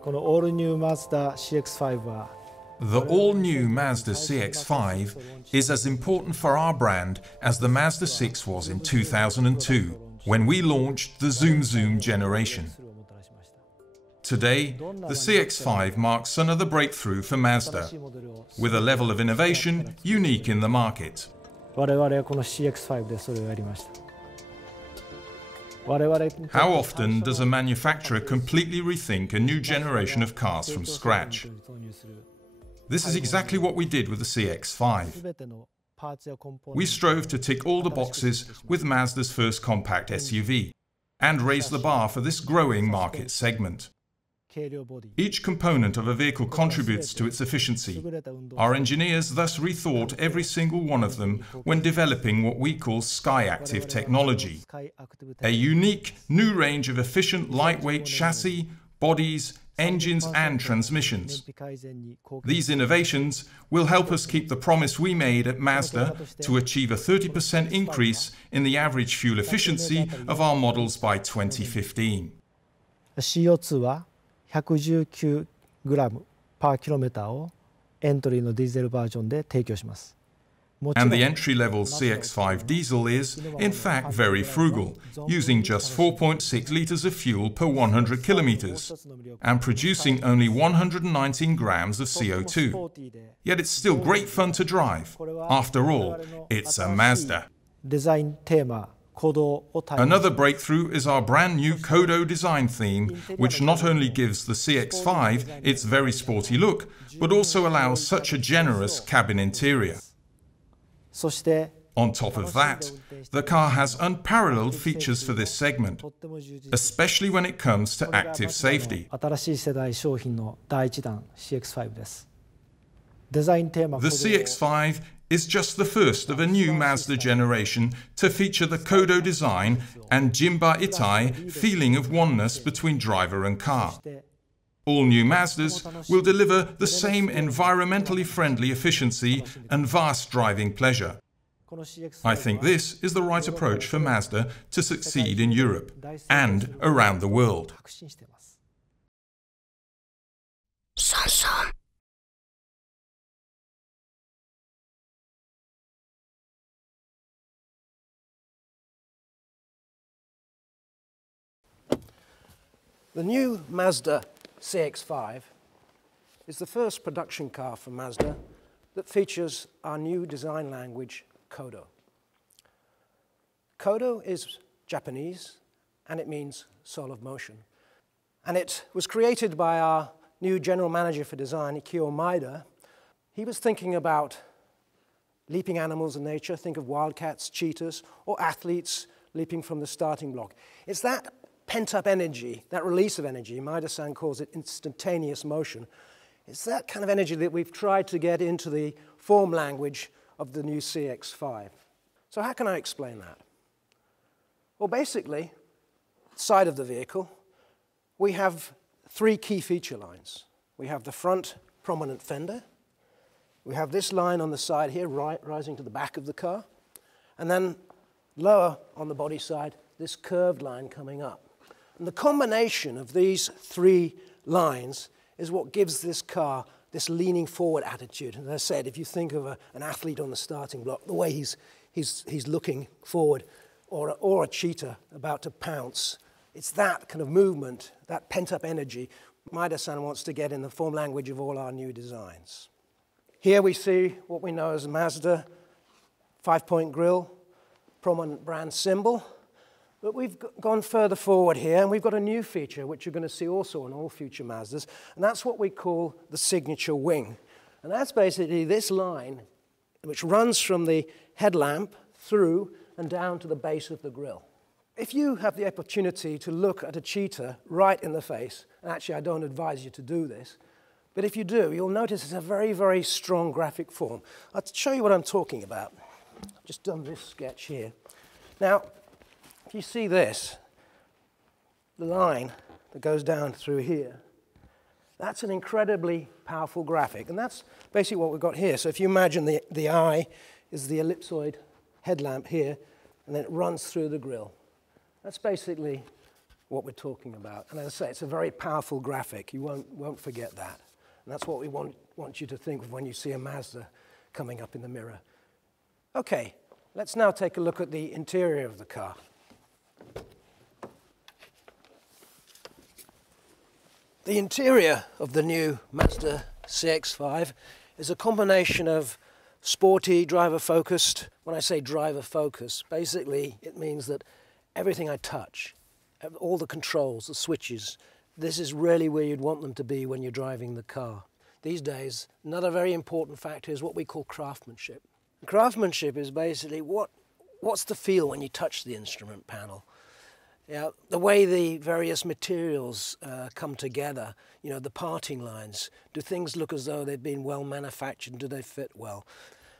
この All New Mazda CX-5 は The all-new Mazda CX-5 is as important for our brand as the Mazda 6 was in 2002, when we launched the Zoom Zoom generation. Today, the CX-5 marks another breakthrough for Mazda, with a level of innovation unique in the market. 我々はこの CX-5 でそれをやりました。 How often does a manufacturer completely rethink a new generation of cars from scratch? This is exactly what we did with the CX-5. We strove to tick all the boxes with Mazda's first compact SUV and raise the bar for this growing market segment. Each component of a vehicle contributes to its efficiency. Our engineers thus rethought every single one of them when developing what we call SkyActiv technology, a unique new range of efficient lightweight chassis, bodies, engines and transmissions. These innovations will help us keep the promise we made at Mazda to achieve a 30% increase in the average fuel efficiency of our models by 2015. CO2 は119グラムパーキロメーターをエントリーのディーゼルバージョンで提供します。 And the entry-level CX-5 diesel is, in fact, very frugal, using just 4.6 litres of fuel per 100 kilometres and producing only 119 grams of CO2. Yet it's still great fun to drive. After all, it's a Mazda. デザインテーマ Another breakthrough is our brand new Kodo design theme, which not only gives the CX-5 its very sporty look, but also allows such a generous cabin interior. On top of that, the car has unparalleled features for this segment, especially when it comes to active safety. The CX-5 is just the first of a new Mazda generation to feature the Kodo design and Jimba Itai feeling of oneness between driver and car. All new Mazdas will deliver the same environmentally friendly efficiency and vast driving pleasure. I think this is the right approach for Mazda to succeed in Europe and around the world. The new Mazda CX-5 is the first production car from Mazda that features our new design language, Kodo. Kodo is Japanese and it means soul of motion. And it was created by our new general manager for design, Ikio Maeda. He was thinking about leaping animals in nature, think of wildcats, cheetahs, or athletes leaping from the starting block. It's that pent-up energy, that release of energy, Maeda-san calls it instantaneous motion. It's that kind of energy that we've tried to get into the form language of the new CX-5. So how can I explain that? Well, basically, side of the vehicle, we have three key feature lines. We have the front prominent fender. We have this line on the side here, rising to the back of the car. And then lower on the body side, this curved line coming up. And the combination of these three lines is what gives this car this leaning forward attitude. And as I said, if you think of an athlete on the starting block, the way he's looking forward, or a cheetah about to pounce, it's that kind of movement, that pent-up energy Maeda-san wants to get in the form language of all our new designs. Here we see what we know as Mazda 5-point grille, prominent brand symbol. But we've gone further forward here, and we've got a new feature, which you're going to see also in all future Mazdas, and that's what we call the signature wing. And that's basically this line, which runs from the headlamp through and down to the base of the grille. If you have the opportunity to look at a cheetah right in the face, and actually I don't advise you to do this, but if you do, you'll notice it's a very, very strong graphic form. I'll show you what I'm talking about. I've just done this sketch here. Now, if you see this, the line that goes down through here, That's an incredibly powerful graphic, and that's basically what we've got here. So if you imagine the eye is the ellipsoid headlamp here, and then it runs through the grille. That's basically what we're talking about. And as I say, it's a very powerful graphic. You won't forget that. And that's what we want you to think of when you see a Mazda coming up in the mirror. Okay, let's now take a look at the interior of the car. The interior of the new Mazda CX-5 is a combination of sporty, driver-focused. When I say driver-focused, basically it means that everything I touch, all the controls, the switches, this is really where you'd want them to be when you're driving the car. These days, another very important factor is what we call craftsmanship. Craftsmanship is basically what's the feel when you touch the instrument panel. Yeah, the way the various materials come together, you know, the parting lines. Do things look as though they've been well manufactured? Do they fit well?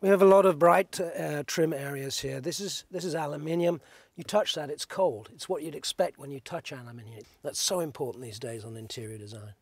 We have a lot of bright trim areas here. This is aluminium. You touch that, it's cold. It's what you'd expect when you touch aluminium. That's so important these days on interior design.